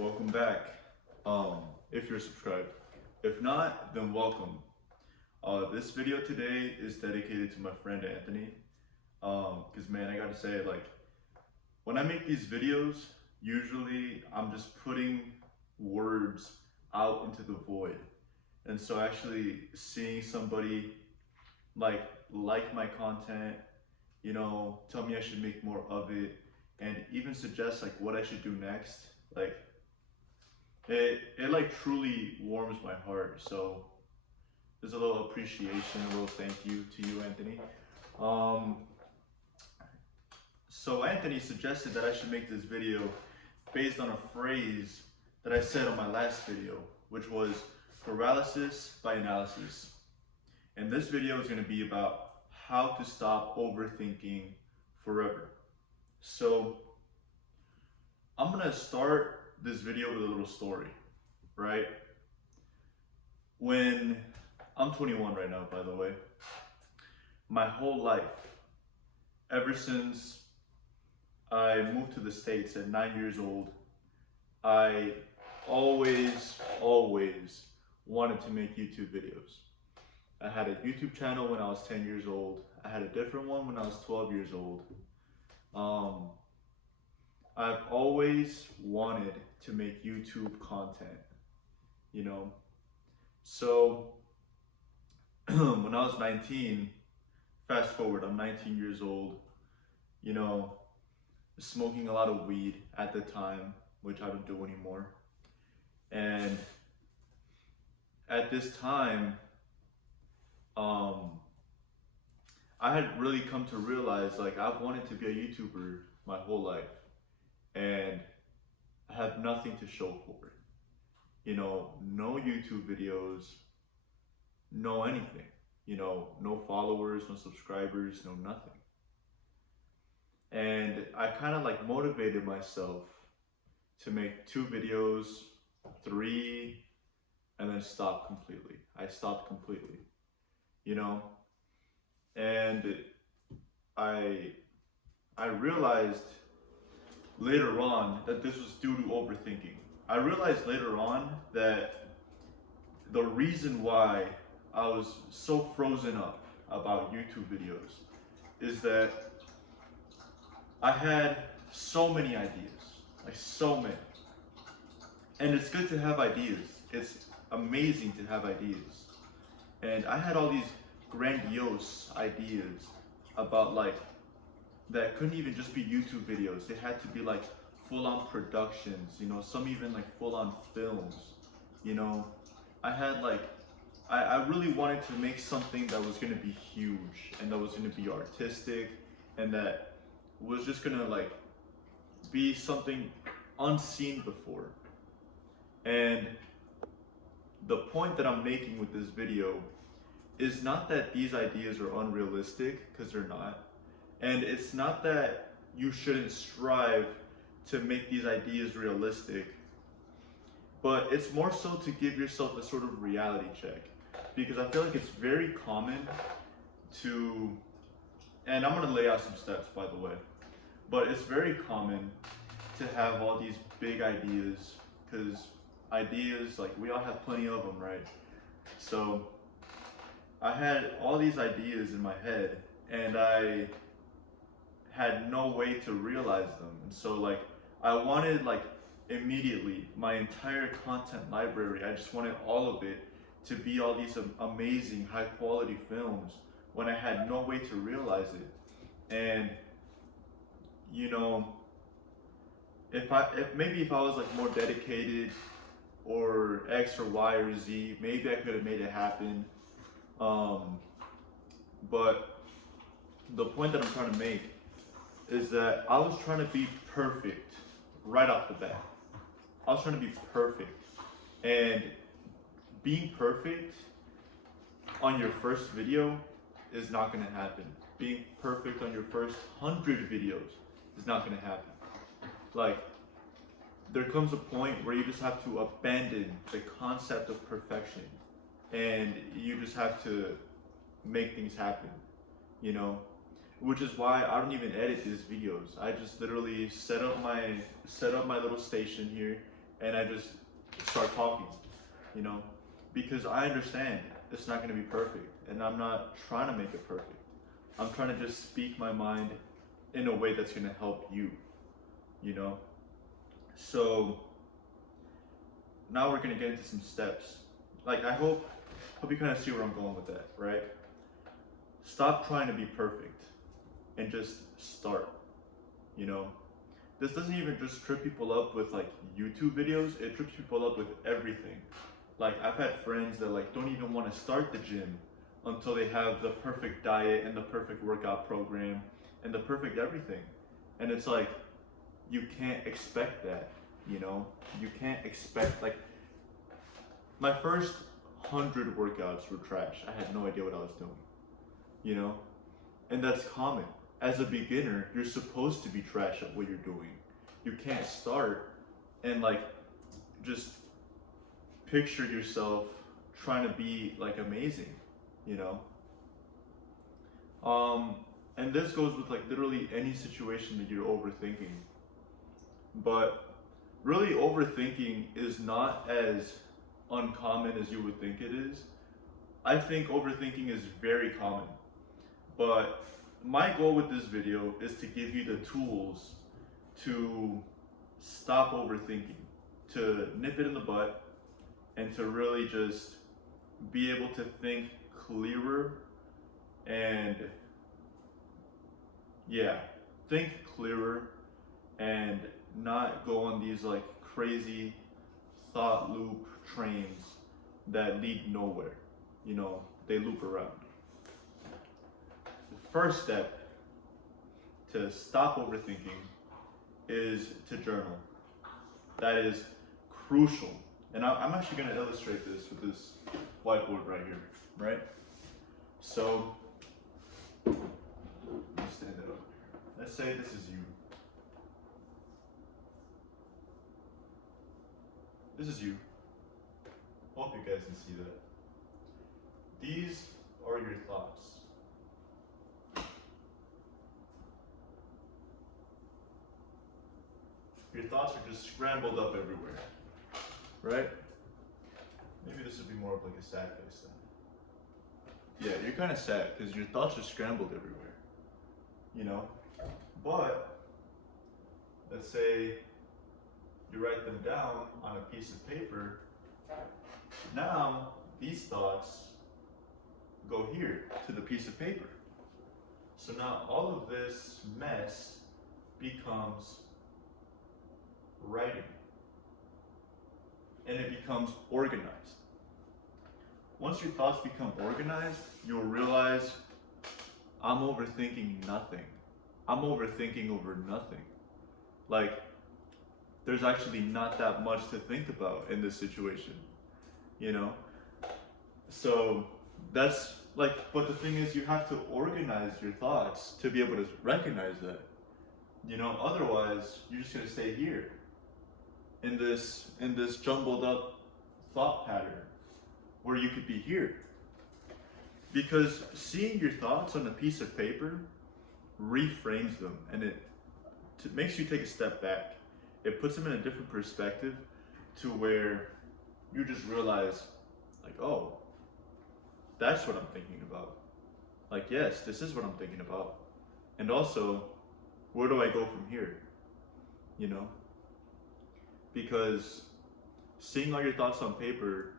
welcome back. If you're subscribed. If not, then welcome. This video today is dedicated to my friend Anthony. Cause man, I gotta say, like, when I make these videos, usually I'm just putting words out into the void. And so actually seeing somebody like my content, tell me I should make more of it, and even suggest like what I should do next, like it like truly warms my heart. So there's a little appreciation, a little thank you to you, Anthony. So Anthony suggested that I should make this video based on a phrase that I said on my last video, which was paralysis by analysis. And this video is going to be about how to stop overthinking forever. So I'm going to start this video with a little story, right? When I'm 21 right now, by the way, my whole life, ever since I moved to the States at 9 years old, I always wanted to make YouTube videos. I had a YouTube channel when I was 10 years old. I had a different one when I was 12 years old. I've always wanted to make YouTube content, So when I was 19, fast forward, I'm 19 years old, smoking a lot of weed at the time, which I don't do anymore. And at this time, I had really come to realize, like, I've wanted to be a YouTuber my whole life, and I have nothing to show for it. No YouTube videos, no anything, no followers, no subscribers, no nothing. And I kind of like motivated myself to make 2 videos, 3, and then stop completely. I stopped completely, and I realized later on that this was due to overthinking. I realized later on that the reason why I was so frozen up about YouTube videos is that I had so many ideas, like so many. And it's good to have ideas. It's amazing to have ideas. And I had all these grandiose ideas about, like, that couldn't even just be YouTube videos. They had to be like full-on productions, some even like full-on films. I had like, I really wanted to make something that was gonna be huge and that was gonna be artistic and that was just gonna like be something unseen before. And the point that I'm making with this video is not that these ideas are unrealistic, because they're not. And it's not that you shouldn't strive to make these ideas realistic, but it's more so to give yourself a sort of reality check. Because I feel like it's very common to, and I'm gonna lay out some steps, by the way, but it's very common to have all these big ideas, because ideas, like, we all have plenty of them, right? So I had all these ideas in my head and I had no way to realize them. And so, like, I wanted, like, immediately my entire content library, I just wanted all of it to be all these amazing high quality films when I had no way to realize it. And if I was like more dedicated or X or Y or Z, maybe I could have made it happen. But the point that I'm trying to make is that I was trying to be perfect right off the bat. I was trying to be perfect. And being perfect on your first video is not going to happen. Being perfect on your first 100 videos is not going to happen. Like, there comes a point where you just have to abandon the concept of perfection and you just have to make things happen, which is why I don't even edit these videos. I just literally set up my little station here and I just start talking, you know, because I understand it's not going to be perfect, and I'm not trying to make it perfect. I'm trying to just speak my mind in a way that's going to help you, you know. So now we're going to get into some steps. Like, I hope you kind of see where I'm going with that, right? Stop trying to be perfect and just start, you know. This doesn't even just trip people up with like YouTube videos, it trips people up with everything. Like, I've had friends that like don't even want to start the gym until they have the perfect diet and the perfect workout program and the perfect everything. And it's like, you can't expect that, you know? You can't expect, like, my first 100 workouts were trash. I had no idea what I was doing, you know? And that's common. As a beginner, you're supposed to be trash at what you're doing. You can't start and like just picture yourself trying to be like amazing, you know? And this goes with like literally any situation that you're overthinking. But really, overthinking is not as uncommon as you would think it is. I think overthinking is very common. But my goal with this video is to give you the tools to stop overthinking, to nip it in the butt, and to really just be able to think clearer and think clearer and not go on these like crazy thought loop trains that lead nowhere. You know, they loop around. The first step to stop overthinking is to journal. That is crucial. And I'm actually going to illustrate this with this whiteboard right here, right? So, let me stand it up. Let's say this is you. This is you. Hope you guys can see that. These are your thoughts. Your thoughts are just scrambled up everywhere, right? Maybe this would be more of like a sad face then. Yeah, you're kind of sad because your thoughts are scrambled everywhere, you know? But let's say you write them down on a piece of paper. Now these thoughts go here to the piece of paper. So now all of this mess becomes writing, and it becomes organized. Once your thoughts become organized, you'll realize I'm overthinking nothing. I'm overthinking over nothing. Like, there's actually not that much to think about in this situation, you know? So that's like, but the thing is, you have to organize your thoughts to be able to recognize that, you know? Otherwise, you're just gonna stay here in this jumbled up thought pattern where you could be here. Because seeing your thoughts on a piece of paper reframes them, and it makes you take a step back. It puts them in a different perspective to where you just realize, like, oh, that's what I'm thinking about. Like, yes, this is what I'm thinking about. And also, where do I go from here? You know? Because seeing all your thoughts on paper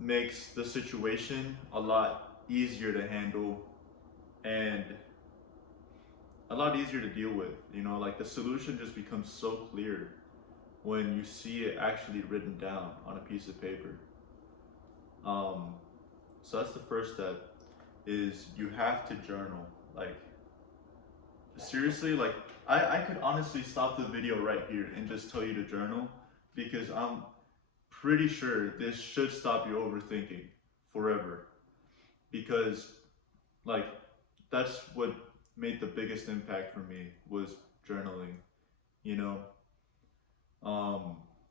makes the situation a lot easier to handle and a lot easier to deal with. You know, like the solution just becomes so clear when you see it actually written down on a piece of paper. So that's the first step, is you have to journal. Like, seriously, like I could honestly stop the video right here and just tell you to journal, because I'm pretty sure this should stop you overthinking forever. Because like, that's what made the biggest impact for me, was journaling, you know?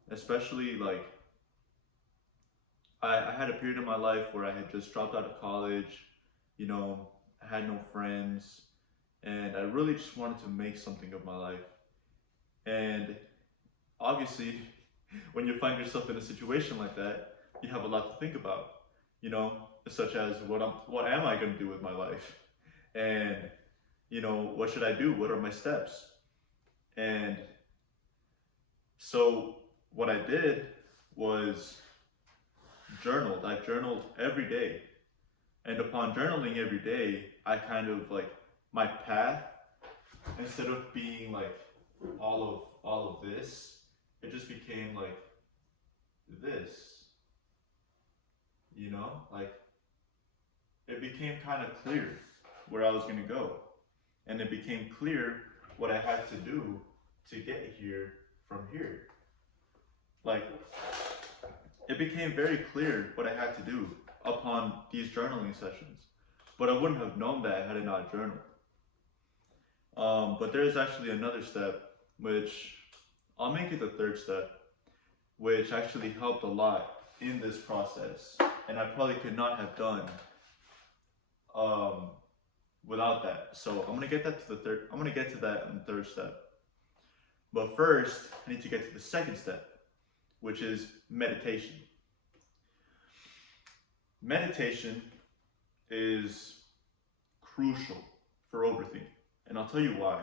Especially like, I had a period in my life where I had just dropped out of college, you know, I had no friends, and I really just wanted to make something of my life. And obviously, when you find yourself in a situation like that, you have a lot to think about, you know, such as what am I going to do with my life? And, you know, what should I do? What are my steps? And so what I did was journaled. I journaled every day. And upon journaling every day, I kind of like my path, instead of being like all of this, it just became like this. You know, like it became kind of clear where I was gonna go. And it became clear what I had to do to get here from here. Like it became very clear what I had to do upon these journaling sessions. But I wouldn't have known that had I not journaled. But there is actually another step, which I'll make it the third step, which actually helped a lot in this process, and I probably could not have done without that. So I'm gonna get that to the third. I'm gonna get to that in the third step. But first, I need to get to the second step, which is meditation. Meditation is crucial for overthinking, and I'll tell you why.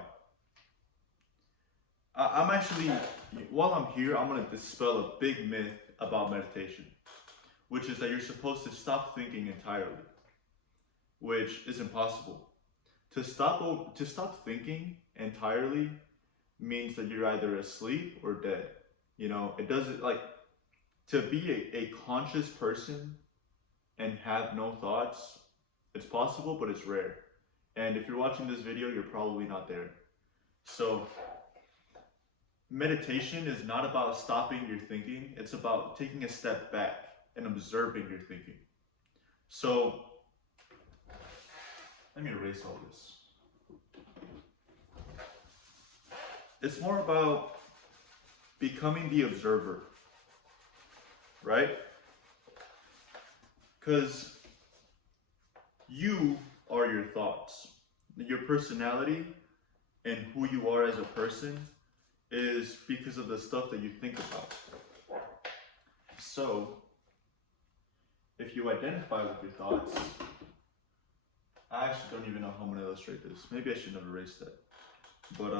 I'm actually, while I'm here, I'm going to dispel a big myth about meditation, which is that you're supposed to stop thinking entirely, which is impossible. To stop thinking entirely means that you're either asleep or dead. You know, it doesn't, like, to be a conscious person and have no thoughts, it's possible, but it's rare. And if you're watching this video, you're probably not there. So meditation is not about stopping your thinking, it's about taking a step back and observing your thinking. So let me erase all this. It's more about becoming the observer, right? Because you are your thoughts. Your personality and who you are as a person is because of the stuff that you think about. So, if you identify with your thoughts, I actually don't even know how I'm going to illustrate this. Maybe I shouldn't have erased that. But,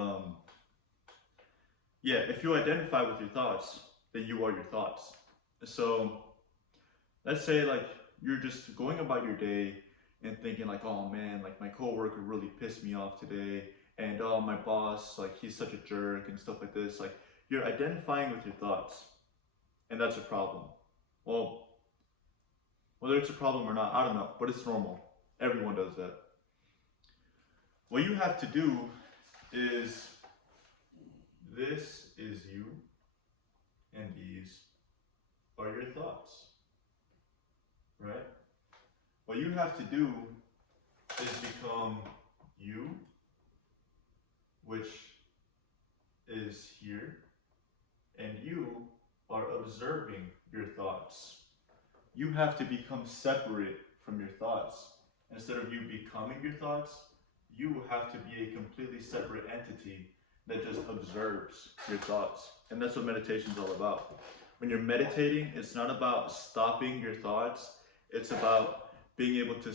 yeah, if you identify with your thoughts, then you are your thoughts. So, let's say like you're just going about your day and thinking like, oh man, like my coworker really pissed me off today, and oh my boss, like he's such a jerk and stuff like this. Like you're identifying with your thoughts, and that's a problem. Well, whether it's a problem or not, I don't know, but it's normal. Everyone does that. What you have to do is, this is you, and these are your thoughts, right? What you have to do is become you, which is here, and you are observing your thoughts. You have to become separate from your thoughts. Instead of you becoming your thoughts, you have to be a completely separate entity that just observes your thoughts. And that's what meditation is all about. When you're meditating, it's not about stopping your thoughts, it's about being able to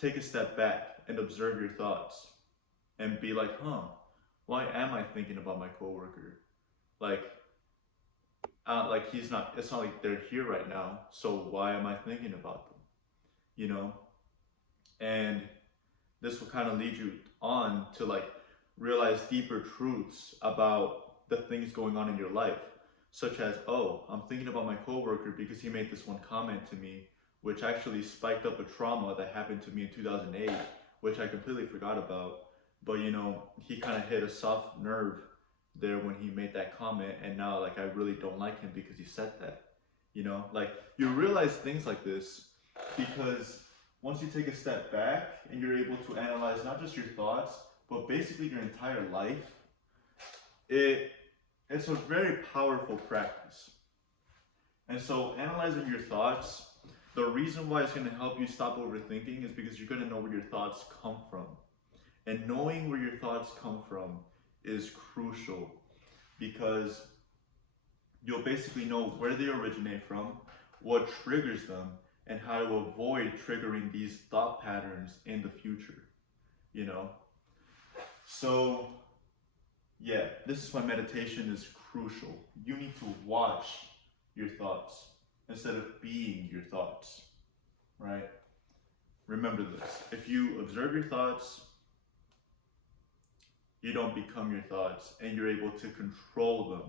take a step back and observe your thoughts and be like, why am I thinking about my coworker? Like it's not like they're here right now, so why am I thinking about them? You know? And this will kind of lead you on to like realize deeper truths about the things going on in your life, such as, oh, I'm thinking about my coworker because he made this one comment to me, which actually spiked up a trauma that happened to me in 2008, which I completely forgot about. But you know, he kind of hit a soft nerve there when he made that comment, and now like I really don't like him because he said that. You know, like you realize things like this because once you take a step back and you're able to analyze not just your thoughts, but basically your entire life, it's a very powerful practice. And so analyzing your thoughts, the reason why it's going to help you stop overthinking is because you're going to know where your thoughts come from. And knowing where your thoughts come from is crucial, because you'll basically know where they originate from, what triggers them, and how to avoid triggering these thought patterns in the future, you know? So, yeah, this is why meditation is crucial. You need to watch your thoughts instead of being your thoughts, right? Remember this. If you observe your thoughts, you don't become your thoughts, and you're able to control them.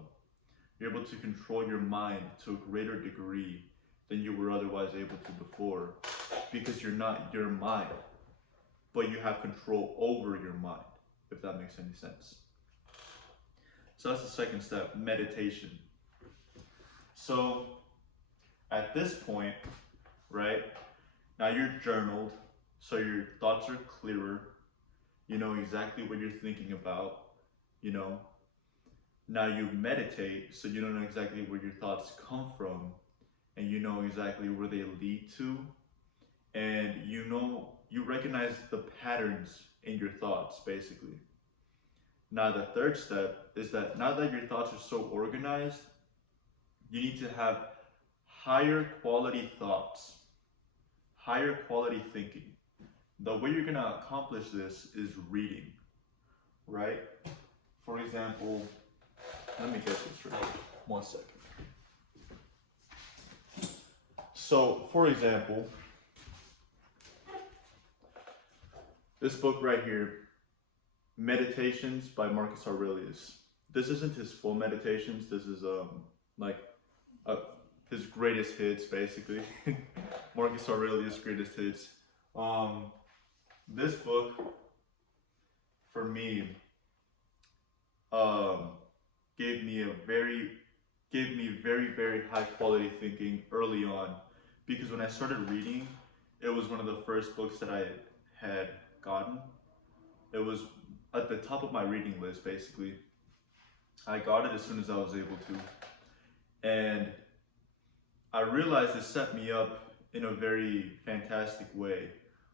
You're able to control your mind to a greater degree than you were otherwise able to before, because you're not your mind, but you have control over your mind, if that makes any sense. So that's the second step, meditation. So at this point, right, now you're journaled, so your thoughts are clearer. You know exactly what you're thinking about, you know. Now you meditate, so you know exactly where your thoughts come from, and you know exactly where they lead to, and you recognize the patterns in your thoughts, basically. Now the third step is that now that your thoughts are so organized, you need to have higher quality thoughts, higher quality thinking. The way you're gonna accomplish this is reading, right? For example, let me get this right. 1 second. So, for example, this book right here, Meditations by Marcus Aurelius. This isn't his full meditations. This is his greatest hits, basically. Marcus Aurelius' greatest hits. This book, for me, gave me very, very high quality thinking early on, because when I started reading, it was one of the first books that I had gotten. It was at the top of my reading list, basically. I got it as soon as I was able to. And I realized it set me up in a very fantastic way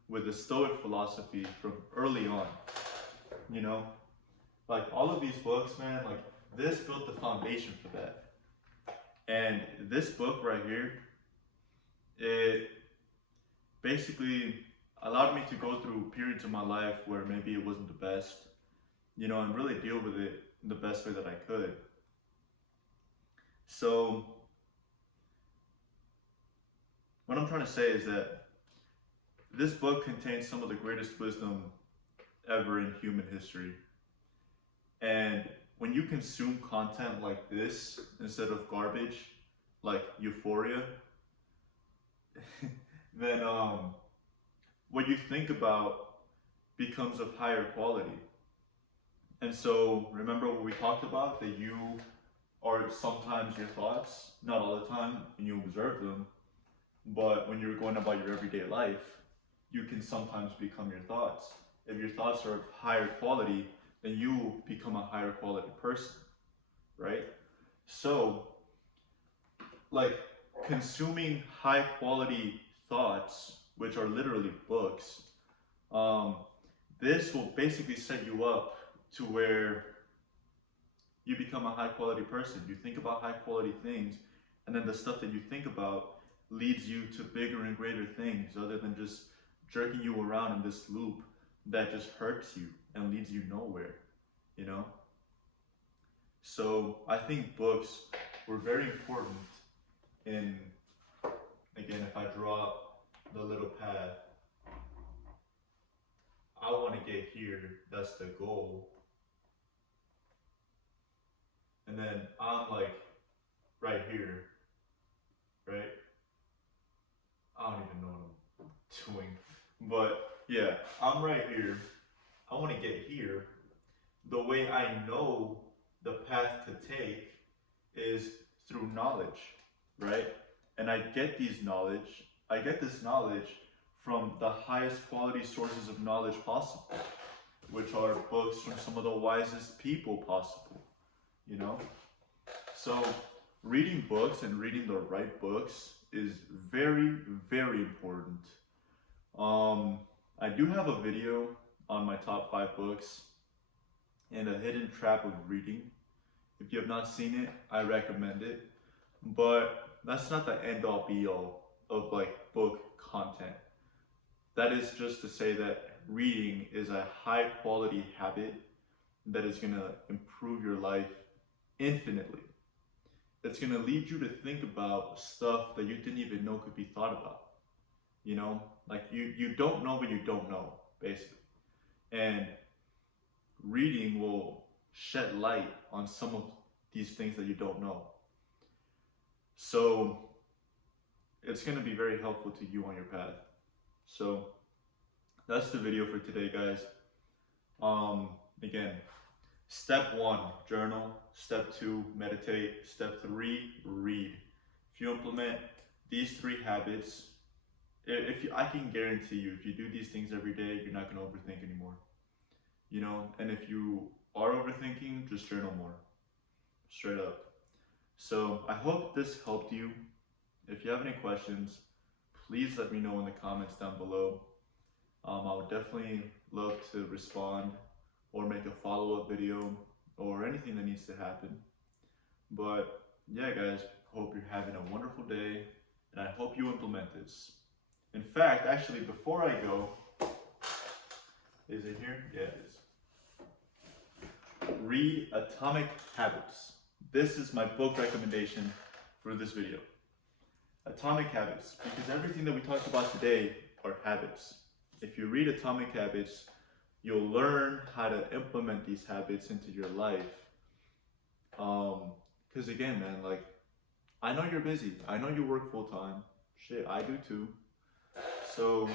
with the Stoic philosophy from early on, you know? Like all of these books, man, like this built the foundation for that. And this book right here, it basically allowed me to go through periods of my life where maybe it wasn't the best, you know, and really deal with it in the best way that I could. So, what I'm trying to say is that this book contains some of the greatest wisdom ever in human history. And when you consume content like this instead of garbage, like Euphoria, then what you think about becomes of higher quality. And so remember what we talked about, that you are sometimes your thoughts, not all the time when you observe them, but when you're going about your everyday life, you can sometimes become your thoughts. If your thoughts are of higher quality, then you become a higher quality person, right? So, like, consuming high quality thoughts, which are literally books, this will basically set you up to where you become a high quality person. You think about high quality things, and then the stuff that you think about leads you to bigger and greater things, other than just jerking you around in this loop that just hurts you and leads you nowhere, you know? So I think books were very important in, again, if I draw the little path, I want to get here, that's the goal. And then I'm like right here, right? I don't even know what I'm doing, but yeah, I'm right here. I want to get here. The way I know the path to take is through knowledge, right? And I get this knowledge from the highest quality sources of knowledge possible, which are books from some of the wisest people possible, you know? So reading books and reading the right books is very, very important. I do have a video on my top 5 books and a hidden trap of reading. If you have not seen it, I recommend it. But that's not the end all be all of like book content. That is just to say that reading is a high quality habit that is going to improve your life infinitely. It's going to lead you to think about stuff that you didn't even know could be thought about. You know, like you don't know what you don't know, basically. And reading will shed light on some of these things that you don't know. So it's going to be very helpful to you on your path. So that's the video for today, guys. Again, step 1, journal. Step 2, meditate. Step 3, read. If you implement these 3 habits, I can guarantee you, if you do these things every day, you're not going to overthink anymore. You know, and if you are overthinking, just journal more. Straight up. So I hope this helped you. If you have any questions, please let me know in the comments down below. I would definitely love to respond or make a follow-up video or anything that needs to happen. But yeah, guys, hope you're having a wonderful day, and I hope you implement this. In fact, actually, before I go, is it here? Yeah, it is. Read Atomic Habits. This is my book recommendation for this video. Atomic Habits, because everything that we talked about today are habits. If you read Atomic Habits, you'll learn how to implement these habits into your life. Because again, man, like, I know you're busy. I know you work full time. Shit, I do too. So,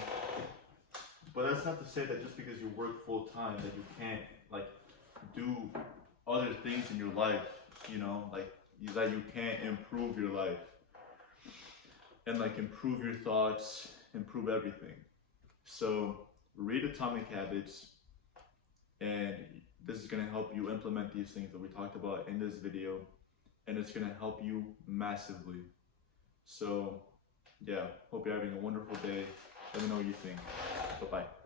but that's not to say that just because you work full time that you can't, like, do other things in your life, you know, like, that you can't improve your life. And like improve your thoughts, improve everything. So read Atomic Habits, and this is going to help you implement these things that we talked about in this video, and it's going to help you massively. So yeah, hope you're having a wonderful day. Let me know what you think. Bye-bye.